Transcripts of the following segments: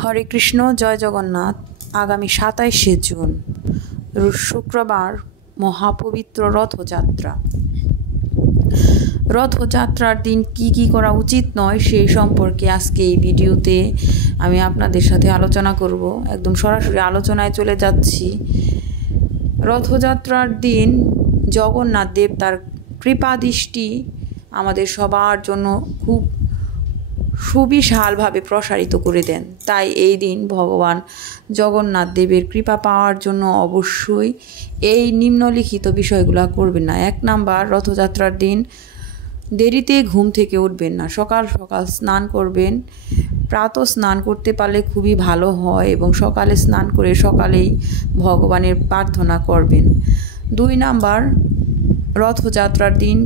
হরে কৃষ্ণ, জয় জগন্নাথ। আগামী 27শে জুন শুক্রবার মহাপবিত্র রথযাত্রা। রথযাত্রার দিন কি কি করা উচিত নয় সেই সম্পর্কে আজকে এই ভিডিওতে আমি আপনাদের সাথে আলোচনা করব। একদম সরাসরি আলোচনায় চলে যাচ্ছি। রথযাত্রার দিন জগন্নাথ দেব তার কৃপাদৃষ্টি আমাদের সবার জন্য খুব সুবিশালভাবে প্রসারিত করে দেন। তাই এই দিন ভগবান জগন্নাথ দেবের কৃপা পাওয়ার জন্য অবশ্যই এই নিম্নলিখিত বিষয়গুলো করবেন না। 1 নাম্বার, রথযাত্রার দিন দেরিতে ঘুম থেকে উঠবেন না। সকাল সকাল স্নান করবেন। প্রাতঃ স্নান করতে পারলে খুবই ভালো হয় এবং সকালে স্নান করে সকালেই ভগবানের প্রার্থনা করবেন। 2 নাম্বার, রথযাত্রার দিন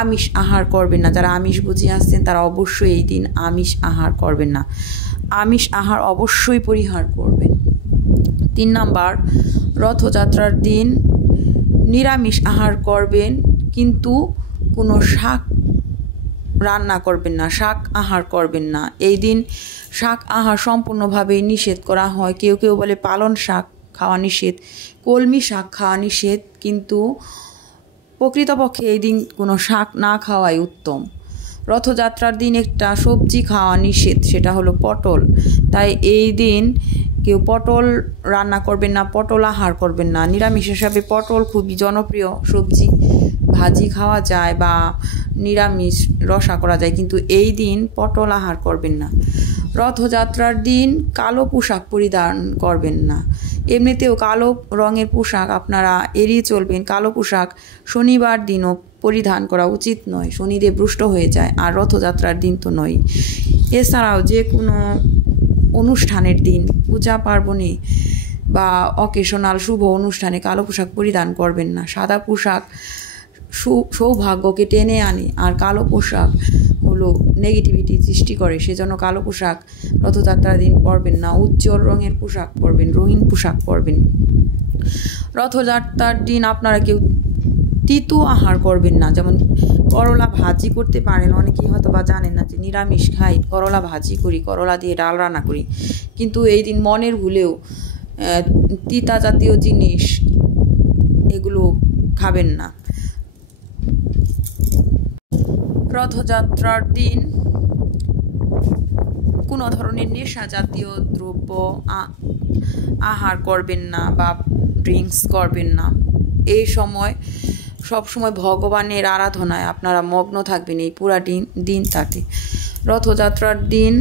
আমিষ আহার করবেন না। যারা আমিষ বুঝে আসছেন তারা অবশ্যই এই দিন আমিষ আহার করবেন না। আমিষ আহার অবশ্যই পরিহার করবেন। 3 নাম্বার, রথযাত্রার দিন নিরামিষ আহার করবেন, কিন্তু কোনো শাক রান্না করবেন না, শাক আহার করবেন না। এই দিন শাক আহার সম্পূর্ণভাবে নিষেধ করা হয়। কেউ কেউ বলে পালন শাক খাওয়া নিষেধ, কলমি শাক খাওয়া নিষেধ, কিন্তু প্রকৃতপক্ষে এই দিন কোনো শাক না খাওয়াই উত্তম। রথযাত্রার দিন একটা সবজি খাওয়া নিষেধ, সেটা হলো পটল। তাই এই দিন কেউ পটল রান্না করবেন না, পটল আহার করবেন না। নিরামিষ হিসাবে পটল খুবই জনপ্রিয় সবজি, ভাজি খাওয়া যায় বা নিরামিষ রসা করা যায়, কিন্তু এই দিন পটল আহার করবেন না। রথযাত্রার দিন কালো পোশাক পরিধান করবেন না। এমনিতেও কালো রঙের পোশাক আপনারা এড়িয়ে চলবেন। কালো পোশাক শনিবার দিনও পরিধান করা উচিত নয়, শনিদেব রুষ্ট হয়ে যায়, আর রথযাত্রার দিন তো নয়। এছাড়াও যে কোনো অনুষ্ঠানের দিন, পূজা পার্বণে বা অকেশনাল শুভ অনুষ্ঠানে কালো পোশাক পরিধান করবেন না। সাদা পোশাক সৌভাগ্যকে টেনে আনে, আর কালো পোশাক হলো নেগেটিভিটি সৃষ্টি করে। সেজন্য কালো পোশাক রথযাত্রার দিন পরবেন না। উজ্জ্বল রঙের পোশাক পরবেন, রঙিন পোশাক পরবেন। রথযাত্রার দিন আপনারা কেউ তিতো আহার করবেন না। যেমন করলা ভাজি করতে পারেন, অনেকেই হয়তো বা জানেন না যে নিরামিষ খাই, করলা ভাজি করি, করলা দিয়ে ডাল রান্না করি, কিন্তু এই দিন মনের ভুলেও তিতা জাতীয় জিনিস এগুলো খাবেন না। রথযাত্রার দিন কোনো ধরনের নেশা জাতীয় দ্রব্য আহার করবেন না বা ড্রিঙ্কস করবেন না। এই সময় সবসময় ভগবানের আরাধনায় আপনারা মগ্ন থাকবেন এই পুরা দিনটাতে। রথযাত্রার দিন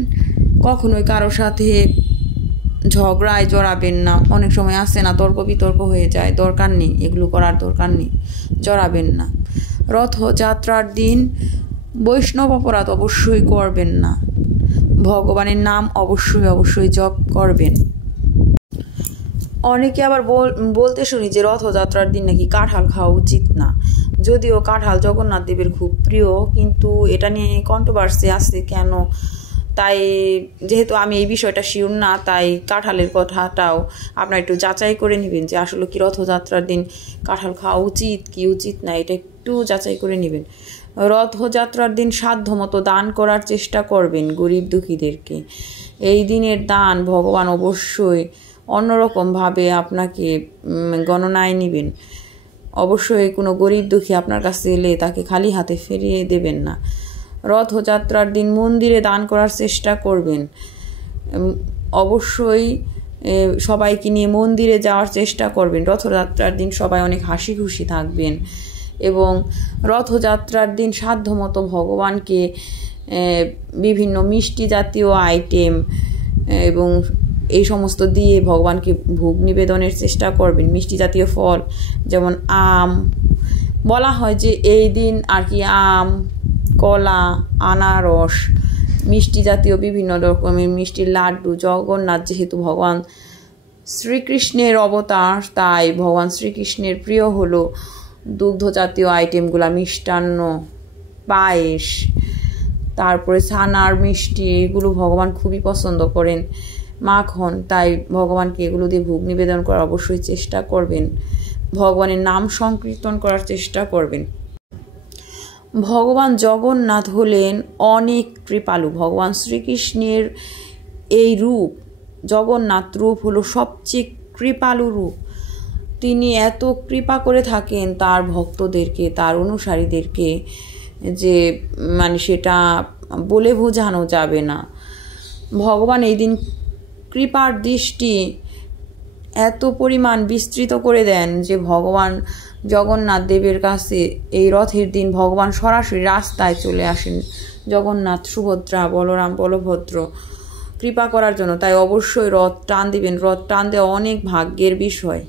কখনোই কারোর সাথে ঝগড়ায় জড়াবেন না। অনেক সময় আসে না, তর্ক বিতর্ক হয়ে যায়, দরকার নেই, এগুলো করার দরকার নেই, জড়াবেন না। রথযাত্রার দিন বৈষ্ণব অপরাধ অবশ্যই করবেন না। ভগবানের নাম অবশ্যই জপ করবেন। অনেকে আবার বলতে শুনি যে রথযাত্রার দিন নাকি কাঁঠাল খাওয়া উচিত না। যদিও কাঁঠাল জগন্নাথ দেবের খুব প্রিয়, কিন্তু এটা নিয়ে কন্ট্রোভার্সি আছে কেন, তাই যেহেতু আমি এই বিষয়টা শিওর না, তাই কাঁঠালের কথাটাও আপনারা একটু যাচাই করে নেবেন যে আসলে কি রথযাত্রার দিন কাঁঠাল খাওয়া উচিত কি উচিত না, এটা একটু যাচাই করে নেবেন। রথযাত্রার দিন সাধ্যমতো দান করার চেষ্টা করবেন গরিব দুঃখীদেরকে। এই দিনের দান ভগবান অবশ্যই অন্যরকমভাবে আপনাকে গণনায় নেবেন। অবশ্যই কোনো গরিব দুঃখী আপনার কাছে এলে তাকে খালি হাতে ফিরিয়ে দেবেন না। রথযাত্রার দিন মন্দিরে দান করার চেষ্টা করবেন। অবশ্যই সবাইকে নিয়ে মন্দিরে যাওয়ার চেষ্টা করবেন। রথযাত্রার দিন সবাই অনেক হাসি খুশি থাকবেন এবং রথযাত্রার দিন সাধ্যমতো ভগবানকে বিভিন্ন মিষ্টি জাতীয় আইটেম এবং এই সমস্ত দিয়ে ভগবানকে ভোগ নিবেদনের চেষ্টা করবেন। মিষ্টি জাতীয় ফল যেমন আম, বলা হয় যে এই দিন আর কি আম, কলা, আনারস, মিষ্টি জাতীয় বিভিন্ন রকমের মিষ্টির লাড্ডু। জগন্নাথ যেহেতু ভগবান শ্রীকৃষ্ণের অবতার, তাই ভগবান শ্রীকৃষ্ণের প্রিয় হলো দুগ্ধ জাতীয় আইটেমগুলা, মিষ্টান্ন, পায়েস, তারপরে ছানার মিষ্টি, এগুলো ভগবান খুবই পছন্দ করেন, মাখন। তাই ভগবানকে এগুলো দিয়ে ভোগ নিবেদন করার অবশ্যই চেষ্টা করবেন। ভগবানের নাম সংকীর্তন করার চেষ্টা করবেন। ভগবান জগন্নাথ হলেন অনেক কৃপালু। ভগবান শ্রীকৃষ্ণের এই রূপ, জগন্নাথ রূপ হলো সবচেয়ে কৃপালু রূপ। তিনি এত কৃপা করে থাকেন তার ভক্তদেরকে, তার অনুসারীদেরকে, যে সেটা বলে বোঝানো যাবে না। ভগবান এই দিন কৃপার দৃষ্টি এত পরিমাণ বিস্তৃত করে দেন যে ভগবান জগন্নাথ দেবের কাছে এই রথের দিন ভগবান সরাসরি রাস্তায় চলে আসেন, জগন্নাথ, সুভদ্রা, বলরাম, বলভদ্র কৃপা করার জন্য। তাই অবশ্যই রথ টান দিবেন। রথ টান দেওয়া অনেক ভাগ্যের বিষয়।